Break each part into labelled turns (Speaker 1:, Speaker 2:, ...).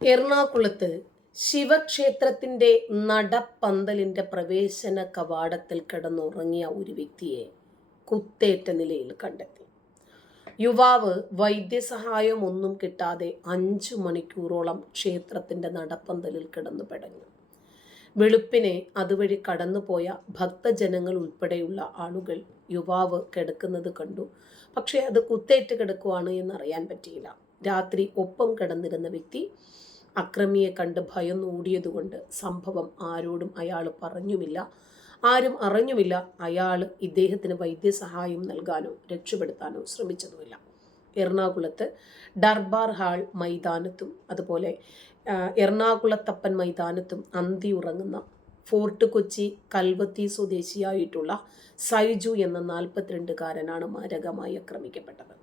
Speaker 1: എറണാകുളത്ത് ശിവക്ഷേത്രത്തിന്റെ നടപ്പന്തലിന്റെ പ്രവേശന കവാടത്തിൽ കിടന്നുറങ്ങിയ ഒരു വ്യക്തിയെ കുത്തേറ്റ നിലയിൽ കണ്ടെത്തി. യുവാവ് വൈദ്യസഹായം ഒന്നും കിട്ടാതെ അഞ്ചു മണിക്കൂറോളം ക്ഷേത്രത്തിന്റെ നടപ്പന്തലിൽ കിടന്നു പെടഞ്ഞു. വെളുപ്പിനെ അതുവഴി കടന്നുപോയ ഭക്തജനങ്ങൾ ഉൾപ്പെടെയുള്ള ആളുകൾ യുവാവ് കിടക്കുന്നത് കണ്ടു. പക്ഷേ അത് കുത്തേറ്റ് കിടക്കുവാണ് എന്നറിയാൻ പറ്റിയില്ല. രാത്രി ഒപ്പം കിടന്നിരുന്ന വ്യക്തി അക്രമിയെ കണ്ട് ഭയന്നൂടിയതുകൊണ്ട് സംഭവം ആരോടും അയാൾ പറഞ്ഞുമില്ല. ആരും അറിഞ്ഞുമില്ല അയാൾ ഇദ്ദേഹത്തിന് വൈദ്യസഹായം നൽകാനോ രക്ഷപ്പെടുത്താനോ ശ്രമിച്ചതുമില്ല. എറണാകുളത്ത് ഡർബാർ ഹാൾ മൈതാനത്തും അതുപോലെ എറണാകുളത്തപ്പൻ മൈതാനത്തും അന്തി ഉറങ്ങുന്ന ഫോർട്ട് കൊച്ചി കൽവത്തി സ്വദേശിയായിട്ടുള്ള സൈജു എന്ന നാൽപ്പത്തിരണ്ടുകാരനാണ് മാരകമായി ആക്രമിക്കപ്പെട്ടത്.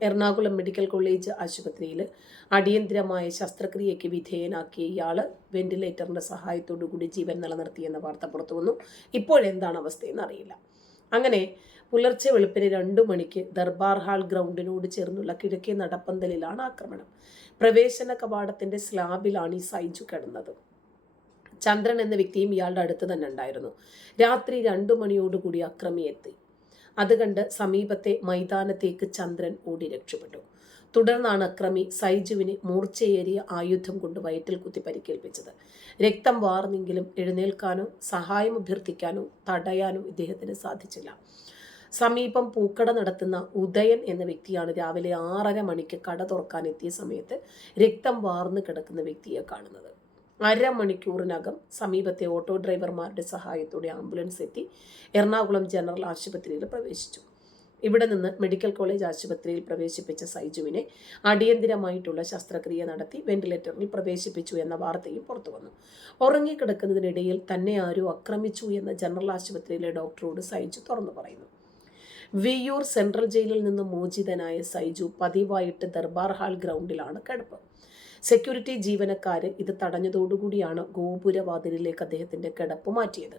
Speaker 1: എറണാകുളം മെഡിക്കൽ കോളേജ് ആശുപത്രിയിൽ അടിയന്തിരമായ ശസ്ത്രക്രിയയ്ക്ക് വിധേയനാക്കിയ ഇയാൾ വെന്റിലേറ്ററിന്റെ സഹായത്തോടു കൂടി ജീവൻ നിലനിർത്തിയെന്ന വാർത്ത പുറത്തു വന്നു. ഇപ്പോഴെന്താണ് അവസ്ഥയെന്ന് അറിയില്ല. അങ്ങനെ പുലർച്ചെ വെളുപ്പിന് രണ്ടു മണിക്ക് ദർബാർ ഹാൾ ഗ്രൗണ്ടിനോട് ചേർന്നുള്ള കിഴക്കേ നടപ്പന്തലിലാണ് ആക്രമണം. പ്രവേശന കവാടത്തിന്റെ സ്ലാബിലാണ് ഈ സൈജു കിടന്നത്. ചന്ദ്രൻ എന്ന വ്യക്തിയും ഇയാളുടെ അടുത്ത് തന്നെ ഉണ്ടായിരുന്നു. രാത്രി രണ്ടു മണിയോടുകൂടി അക്രമി എത്തി അത് കണ്ട് സമീപത്തെ മൈതാനത്തേക്ക് ചന്ദ്രൻ ഓടി രക്ഷപ്പെട്ടു. തുടർന്നാണ് അക്രമി സൈജുവിനെ മൂർച്ചയേറിയ ആയുധം കൊണ്ട് വയറ്റിൽ കുത്തി പരിക്കേൽപ്പിച്ചത്. രക്തം വാർന്നെങ്കിലും എഴുന്നേൽക്കാനോ സഹായം അഭ്യർത്ഥിക്കാനോ തടയാനോ ഇദ്ദേഹത്തിന് സാധിച്ചില്ല. സമീപം പൂക്കട നടത്തുന്ന ഉദയൻ എന്ന വ്യക്തിയാണ് രാവിലെ ആറര മണിക്ക് കട തുറക്കാൻ എത്തിയ സമയത്ത് രക്തം വാർന്നു കിടക്കുന്ന വ്യക്തിയെ കാണുന്നത്. അരമണിക്കൂറിനകം സമീപത്തെ ഓട്ടോ ഡ്രൈവർമാരുടെ സഹായത്തോടെ ആംബുലൻസ് എത്തി എറണാകുളം ജനറൽ ആശുപത്രിയിൽ പ്രവേശിച്ചു. ഇവിടെ നിന്ന് മെഡിക്കൽ കോളേജ് ആശുപത്രിയിൽ പ്രവേശിപ്പിച്ച സൈജുവിനെ അടിയന്തിരമായിട്ടുള്ള ശസ്ത്രക്രിയ നടത്തി വെന്റിലേറ്ററിൽ പ്രവേശിപ്പിച്ചു എന്ന വാർത്തയും പുറത്തു വന്നു ഉറങ്ങിക്കിടക്കുന്നതിനിടയിൽ തന്നെ ആരോ ആക്രമിച്ചു എന്ന ജനറൽ ആശുപത്രിയിലെ ഡോക്ടറോട് സൈജു തുറന്നു പറയുന്നു. വിയൂർ സെൻട്രൽ ജയിലിൽ നിന്ന് മോചിതനായ സൈജു പതിവായിട്ട് ദർബാർ ഹാൾ ഗ്രൗണ്ടിലാണ് കിടപ്പ്. സെക്യൂരിറ്റി ജീവനക്കാര് ഇത് തടഞ്ഞതോടുകൂടിയാണ് ഗോപുരവാതിലിലേക്ക് അദ്ദേഹത്തിന്റെ കിടപ്പ് മാറ്റിയത്.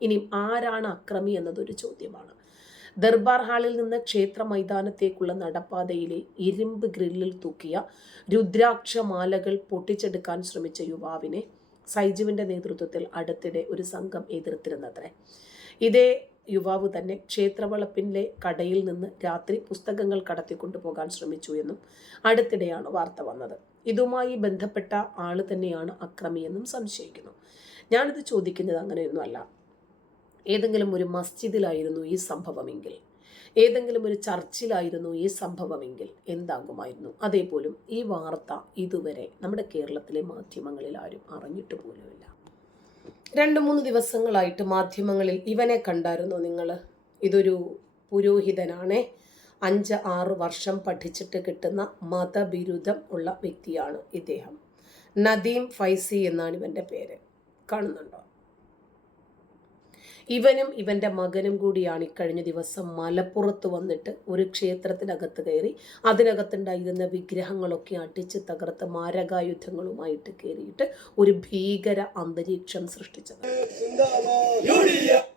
Speaker 1: ഇനി ആരാണ് അക്രമി എന്നതൊരു ചോദ്യമാണ്. ദർബാർ ഹാളിൽ നിന്ന് ക്ഷേത്ര മൈതാനത്തേക്കുള്ള നടപ്പാതയിലെ ഇരുമ്പ് ഗ്രില്ലിൽ തൂക്കിയ രുദ്രാക്ഷമാലകൾ പൊട്ടിച്ചെടുക്കാൻ ശ്രമിച്ച യുവാവിനെ സൈജുവിന്റെ നേതൃത്വത്തിൽ അടുത്തിടെ ഒരു സംഘം എതിർത്തിരുന്നത്രേ. ഇതേ യുവാവ് തന്നെ ക്ഷേത്രവളപ്പിന്റെ കടയിൽ നിന്ന് രാത്രി പുസ്തകങ്ങൾ കടത്തിക്കൊണ്ടുപോകാൻ ശ്രമിച്ചു എന്നും അടുത്തിടെയാണ് വാർത്ത വന്നത്. ഇതുമായി ബന്ധപ്പെട്ട ആൾ തന്നെയാണ് അക്രമിയെന്നും സംശയിക്കുന്നു. ഞാനിത് ചോദിക്കുന്നത് അങ്ങനെയൊന്നുമല്ല. ഏതെങ്കിലും ഒരു മസ്ജിദിലായിരുന്നു ഈ സംഭവമെങ്കിൽ ഏതെങ്കിലും ഒരു ചർച്ചിലായിരുന്നു ഈ സംഭവമെങ്കിൽ എന്താകുമായിരുന്നു? അതേപോലും ഈ വാർത്ത ഇതുവരെ നമ്മുടെ കേരളത്തിലെ മാധ്യമങ്ങളിൽ ആരും അറിഞ്ഞിട്ട് പോലുമില്ല. രണ്ട് മൂന്ന് ദിവസങ്ങളായിട്ട് മാധ്യമങ്ങളിൽ ഇവനെ കണ്ടായിരുന്നു നിങ്ങൾ ഇതൊരു പുരോഹിതനാണേ. അഞ്ച് ആറ് വർഷം പഠിച്ചിട്ട് കിട്ടുന്ന മതബിരുദം ഉള്ള വ്യക്തിയാണ് ഇദ്ദേഹം. നദീം ഫൈസി എന്നാണ് ഇവന്റെ പേര്. കാണുന്നുണ്ടോ? ഇവനും ഇവന്റെ മകനും കൂടിയാണ് ഇക്കഴിഞ്ഞ ദിവസം മലപ്പുറത്ത് വന്നിട്ട് ഒരു ക്ഷേത്രത്തിനകത്ത് കയറി അതിനകത്തുണ്ടായിരുന്ന വിഗ്രഹങ്ങളൊക്കെ അടിച്ച് തകർത്ത് മാരകായുധങ്ങളുമായിട്ട് കയറിയിട്ട് ഒരു ഭീകര അന്തരീക്ഷം സൃഷ്ടിച്ചത്.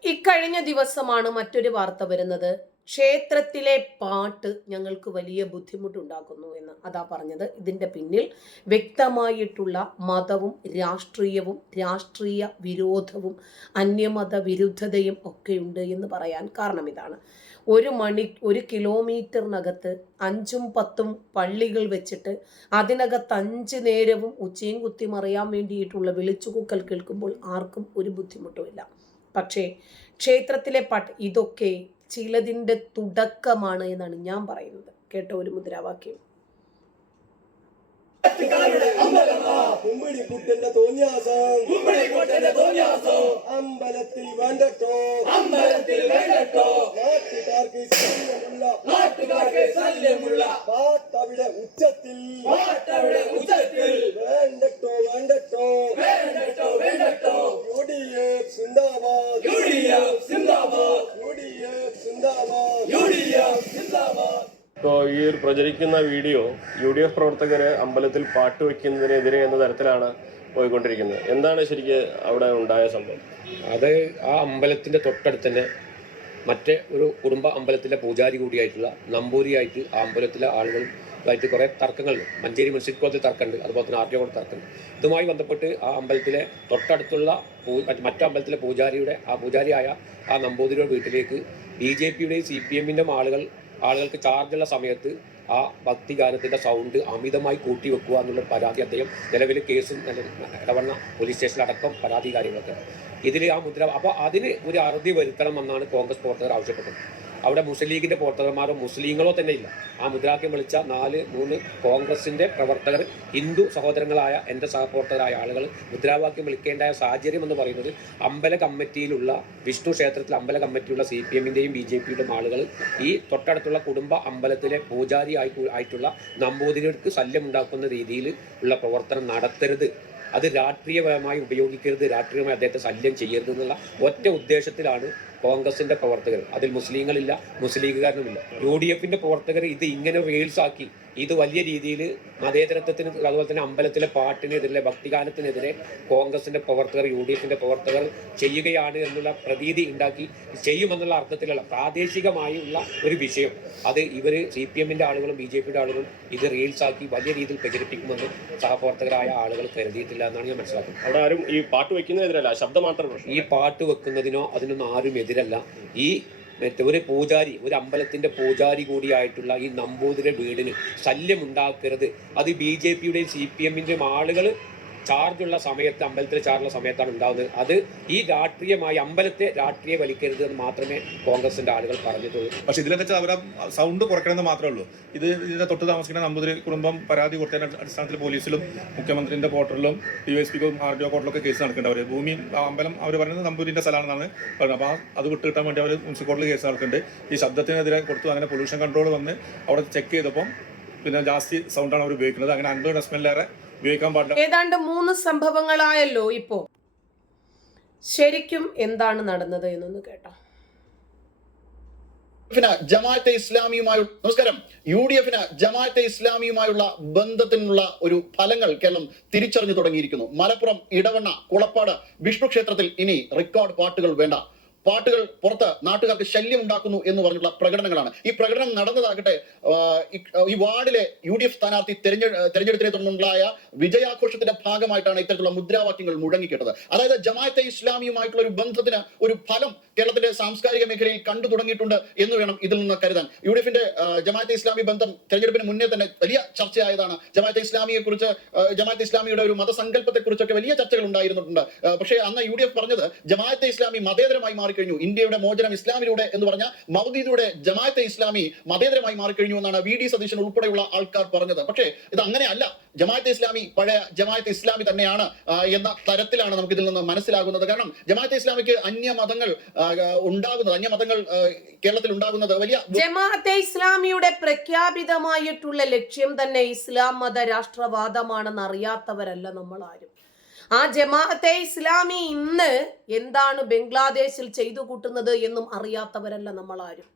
Speaker 1: ഇക്കഴിഞ്ഞ ദിവസമാണ് മറ്റൊരു വാർത്ത വരുന്നത്. ക്ഷേത്രത്തിലെ പാട്ട് ഞങ്ങൾക്ക് വലിയ ബുദ്ധിമുട്ടുണ്ടാക്കുന്നു എന്ന് അതാ പറഞ്ഞത്. ഇതിന്റെ പിന്നിൽ വ്യക്തമായിട്ടുള്ള മതവും രാഷ്ട്രീയവും രാഷ്ട്രീയ വിരോധവും അന്യമത വിരുദ്ധതയും ഒക്കെയുണ്ട് എന്ന് പറയാൻ കാരണം ഇതാണ്. ഒരു മണി ഒരു കിലോമീറ്ററിനകത്ത് അഞ്ചും പത്തും പള്ളികൾ വെച്ചിട്ട് അതിനകത്ത് അഞ്ച് നേരവും ഉച്ചയും കുത്തി മറിയാൻ വേണ്ടിയിട്ടുള്ള വിളിച്ചുകൂക്കൽ കേൾക്കുമ്പോൾ ആർക്കും ഒരു ബുദ്ധിമുട്ടുമില്ല. പക്ഷേ ക്ഷേത്രത്തിലെ പാട്ട് ഇതൊക്കെ ചിലതിന്റെ തുടക്കമാണ് എന്നാണ് ഞാൻ പറയുന്നത്. കേട്ട ഒരു മുദ്രാവാക്യം.
Speaker 2: അമ്പലത്തിൽ വേണ്ടട്ടോ.
Speaker 3: അമ്പലത്തിൽ വേണ്ടട്ടോ.
Speaker 2: നാട്ടുകാർക്ക് ശല്യമുള്ള.
Speaker 3: നാട്ടുകാർക്ക് ശല്യമുള്ള.
Speaker 2: പാട്ടവിടെ ഉച്ചത്തിൽ.
Speaker 3: പാട്ടവിടെ ഉച്ചത്തിൽ.
Speaker 2: വേണ്ടട്ടോ വേണ്ടട്ടോ.
Speaker 3: വേണ്ടട്ടോ വേണ്ടട്ടോ.
Speaker 4: പ്രചരിക്കുന്ന വീഡിയോ യു ഡി എഫ് പ്രവർത്തകര് അമ്പലത്തിൽ പാട്ട് വെക്കുന്നതിനെതിരെ എന്ന തരത്തിലാണ് പോയിക്കൊണ്ടിരിക്കുന്നത്. എന്താണ് ശരിക്ക് അവിടെ ഉണ്ടായ സംഭവം?
Speaker 5: അത് ആ അമ്പലത്തിന്റെ തൊട്ടടുത്ത് തന്നെ മറ്റേ ഒരു കുടുംബ അമ്പലത്തിലെ പൂജാരി കൂടിയായിട്ടുള്ള നമ്പൂരിയായിട്ട് ആ അമ്പലത്തിലെ ആളുകൾ ആയിട്ട് കുറേ തർക്കങ്ങൾ മഞ്ചേരി മുനിസിപ്പൽ കോടതി തർക്കമുണ്ട് അതുപോലെ തന്നെ ആർ കോടതി തർക്കമുണ്ട്. ഇതുമായി ബന്ധപ്പെട്ട് ആ അമ്പലത്തിലെ തൊട്ടടുത്തുള്ള പൂ മറ്റു അമ്പലത്തിലെ പൂജാരിയുടെ ആ പൂജാരിയായ ആ നമ്പൂതിരിയുടെ വീട്ടിലേക്ക് ബി ജെ പിയുടെയും സി പി എമ്മിന്റെ ആളുകൾ ആളുകൾക്ക് ചാർജുള്ള സമയത്ത് ആ ഭക്തിഗാനത്തിന്റെ സൗണ്ട് അമിതമായി കൂട്ടി വെക്കുക എന്നുള്ള പരാതി അദ്ദേഹം നിലവിൽ കേസും ഇടവണ്ണ പോലീസ് സ്റ്റേഷനിലടക്കം പരാതി കാര്യങ്ങളൊക്കെ. ഇതിൽ ആ മുദ്ര അപ്പോൾ അതിന് ഒരു അറുതി വരുത്തണമെന്നാണ് കോൺഗ്രസ് പ്രവർത്തകർ ആവശ്യപ്പെട്ടത്. അവിടെ മുസ്ലിം ലീഗിന്റെ പ്രവർത്തകന്മാരോ മുസ്ലിങ്ങളോ തന്നെ ഇല്ല. ആ മുദ്രാവാക്യം വിളിച്ച നാല് മൂന്ന് കോൺഗ്രസിന്റെ പ്രവർത്തകർ ഹിന്ദു സഹോദരങ്ങളായ എന്റെ സഹപ്രവർത്തകരായ ആളുകൾ മുദ്രാവാക്യം വിളിക്കേണ്ട സാഹചര്യം എന്ന് പറയുന്നത് അമ്പല കമ്മിറ്റിയിലുള്ള വിഷ്ണു ക്ഷേത്രത്തിൽ അമ്പല കമ്മിറ്റിയുള്ള സി പി എമ്മിന്റെയും ബി ജെ പിയുടെയും ആളുകൾ ഈ തൊട്ടടുത്തുള്ള കുടുംബ അമ്പലത്തിലെ പൂജാരി ആയി ആയിട്ടുള്ള നമ്പൂതിരികൾക്ക് ശല്യമുണ്ടാക്കുന്ന രീതിയിൽ ഉള്ള പ്രവർത്തനം നടത്തരുത്. അത് രാഷ്ട്രീയപരമായി ഉപയോഗിക്കരുത് രാഷ്ട്രീയമായി അദ്ദേഹത്തെ ശല്യം ചെയ്യരുത് എന്നുള്ള ഒറ്റ ഉദ്ദേശത്തിലാണ് കോൺഗ്രസിന്റെ പ്രവർത്തകർ. അതിൽ മുസ്ലിങ്ങളില്ല മുസ്ലിംകാരനുമില്ല യു ഡി എഫിന്റെ പ്രവർത്തകർ ഇത് ഇങ്ങനെ റീൽസ് ആക്കി. ഇത് വലിയ രീതിയിൽ മതേതരത്വത്തിന് അതുപോലെ തന്നെ അമ്പലത്തിലെ പാട്ടിനെതിരെ ഭക്തിഗാനത്തിനെതിരെ കോൺഗ്രസിന്റെ പ്രവർത്തകർ യു ഡി എഫിന്റെ പ്രവർത്തകർ ചെയ്യുകയാണ് എന്നുള്ള പ്രതീതി ഉണ്ടാക്കി. ചെയ്യുമെന്നുള്ള അർത്ഥത്തിലുള്ള പ്രാദേശികമായുള്ള ഒരു വിഷയം. അത് ഇവർ സി പി എമ്മിന്റെ ആളുകളും ബി ജെ പിയുടെ ആളുകളും ഇത് റീൽസ് ആക്കി വലിയ രീതിയിൽ പ്രചരിപ്പിക്കുമെന്ന് സഹപ്രവർത്തകരായ ആളുകൾ കരുതിയിട്ടില്ല എന്നാണ് ഞാൻ മനസ്സിലാക്കുന്നത്.
Speaker 4: അവിടെ ആരും ഈ പാട്ട് വെക്കുന്നതിനെതിരല്ല ശബ്ദം മാത്രം പ്രശ്നം
Speaker 5: ഈ പാട്ട് വെക്കുന്നതിനോ അതിനൊന്നും ആരും എതിരല്ല ഈ മറ്റേ ഒരു പൂജാരി ഒരു അമ്പലത്തിന്റെ പൂജാരി കൂടിയായിട്ടുള്ള ഈ നമ്പൂതിരി വീടിന് ശല്യം ഉണ്ടാക്കരുത് അത് ബി ജെ പിയുടെയും സി പി എമ്മിന്റെയും ആളുകൾ ചാർജുള്ള സമയത്ത് അമ്പലത്തിൽ ചാർജുള്ള സമയത്താണ് ഉണ്ടാകുന്നത് അത് ഈ രാഷ്ട്രീയമായി അമ്പലത്തെ രാഷ്ട്രീയ വലിക്കരുത് എന്ന് മാത്രമേ കോൺഗ്രസിന്റെ ആളുകൾ പറഞ്ഞിട്ടുള്ളൂ.
Speaker 6: പക്ഷെ ഇതിലൊക്കെ വെച്ചാൽ അവരെ സൗണ്ട് കുറയ്ക്കണമെന്ന് മാത്രമേ ഉള്ളൂ. ഇത് ഇതിന്റെ തൊട്ട് താമസിക്കുന്ന നമ്പൂതിരി കുടുംബം പരാതി കൊടുത്തതിന്റെ അടിസ്ഥാനത്തിൽ പോലീസിലും മുഖ്യമന്ത്രിന്റെ പോർട്ടലിലും ഡി എസ് പിക്കും ആർ ഡി ഒ കോർട്ടിലൊക്കെ കേസ് നടക്കുന്നുണ്ട്. അവർ ഭൂമി അമ്പലം അവർ പറയുന്നത് നമ്പൂരിന്റെ സ്ഥലമാണെന്നാണ് പറയുന്നത് അപ്പോൾ അത് വിട്ടുകിട്ടാൻ വേണ്ടി അവർ മുനിസിപ്പൽ കോർട്ടിൽ കേസ് നടക്കുന്നുണ്ട്. ഈ ശബ്ദത്തിനെതിരെ കൊടുത്തു അങ്ങനെ പൊല്യൂഷൻ കൺട്രോൾ വന്ന് അവിടെ ചെക്ക് ചെയ്തപ്പം പിന്നെ ജാസ്തി സൗണ്ടാണ് അവർ ഉപയോഗിക്കുന്നത്. അങ്ങനെ അൻപത് ഡെസ്മെല്ലേറെ ഉപയോഗിക്കാൻ പാടില്ല
Speaker 1: ഏതാണ്ട് മൂന്ന് സംഭവങ്ങളായല്ലോ ഇപ്പോ. ശരിക്കും എന്താണ് നടന്നത് എന്നൊന്ന് കേട്ടോ.
Speaker 7: എഫിന് ജമാഅത്തെ ഇസ്ലാമിയുമായി നമസ്കാരം. യു ഡി എഫിന് ജമാഅത്തെ ഇസ്ലാമിയുമായുള്ള ബന്ധത്തിനുള്ള ഒരു ഫലങ്ങൾ കേരളം തിരിച്ചറിഞ്ഞു തുടങ്ങിയിരിക്കുന്നു. മലപ്പുറം ഇടവണ്ണ കുളപ്പാട് വിഷ്ണു ക്ഷേത്രത്തിൽ ഇനി റെക്കോർഡ് പാട്ടുകൾ വേണ്ട. പാട്ടുകൾ പുറത്ത് നാട്ടുകാർക്ക് ശല്യം ഉണ്ടാക്കുന്നു എന്ന് പറഞ്ഞുള്ള പ്രകടനങ്ങളാണ്. ഈ പ്രകടനം നടന്നതാകട്ടെ ഈ- വാർഡിലെ യു ഡി എഫ് സ്ഥാനാർത്ഥി തെരഞ്ഞെ തെരഞ്ഞെടുപ്പിനെ തുടർന്നുണ്ടായ വിജയാഘോഷത്തിന്റെ ഭാഗമായിട്ടാണ് ഇത്തരത്തിലുള്ള മുദ്രാവാക്യങ്ങൾ മുഴങ്ങിക്കേട്ടത്. അതായത് ജമാഅത്തെ ഇസ്ലാമിയുമായിട്ടുള്ള ഒരു ബന്ധത്തിന് ഒരു ഫലം കേരളത്തിന്റെ സാംസ്കാരിക മേഖലയിൽ കണ്ടു തുടങ്ങിയിട്ടുണ്ട് എന്ന് വേണം ഇതിൽ നിന്ന് കരുതാൻ. യു ഡി എഫിന്റെ ജമാഅത്തെ ഇസ്ലാമി ബന്ധം തെരഞ്ഞെടുപ്പിന് മുന്നേ തന്നെ വലിയ ചർച്ചയായതാണ്. ജമാഅത്തെ ഇസ്ലാമിയെ കുറിച്ച് ജമാഅത്തെ ഇസ്ലാമിയുടെ ഒരു മതസങ്കല്പത്തെ കുറിച്ചൊക്കെ വലിയ ചർച്ചകൾ ഉണ്ടായിരുന്നിട്ടുണ്ട്. പക്ഷേ അന്ന് യു ഡി എഫ് പറഞ്ഞത് ജമാഅത്തെ ഇസ്ലാമി മതേതരമായി മാറിക്കഴിഞ്ഞു ഇന്ത്യയുടെ മോചനം ഇസ്ലാമിലൂടെ എന്ന് പറഞ്ഞ മൗദീദിയുടെ ജമാഅത്തെ ഇസ്ലാമി മതേതരമായി മാറിക്കഴിഞ്ഞു എന്നാണ് വി ഡി സതീശൻ ഉൾപ്പെടെയുള്ള ആൾക്കാർ പറഞ്ഞത്. പക്ഷേ ഇത് അങ്ങനെയല്ല ജമാഅത്തെ ഇസ്ലാമി പഴയ ജമാഅത്തെ ഇസ്ലാമി തന്നെയാണ് എന്ന തരത്തിലാണ് നമുക്ക് ഇതിൽ നിന്ന് മനസ്സിലാകുന്നത്. കാരണം ജമാഅത്തെ ഇസ്ലാമിക്ക് അന്യമതങ്ങൾ ആ, ഉണ്ടാകുന്നത് അന്യമതങ്ങൾ കേരളത്തിൽ ഉണ്ടാകുന്നത് വലിയ
Speaker 1: ജമാഅത്തെ ഇസ്ലാമിയുടെ പ്രഖ്യാപിതമായിട്ടുള്ള ലക്ഷ്യം തന്നെ ഇസ്ലാം മത രാഷ്ട്രവാദമാണെന്ന് അറിയാത്തവരല്ല നമ്മൾ ആരും ആ ജമാഅത്തെ ഇസ്ലാമി ഇന്ന് എന്താണ് ബംഗ്ലാദേശിൽ ചെയ്തു കൂട്ടുന്നത് എന്നും അറിയാത്തവരല്ല നമ്മൾ ആരും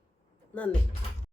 Speaker 1: നന്ദി.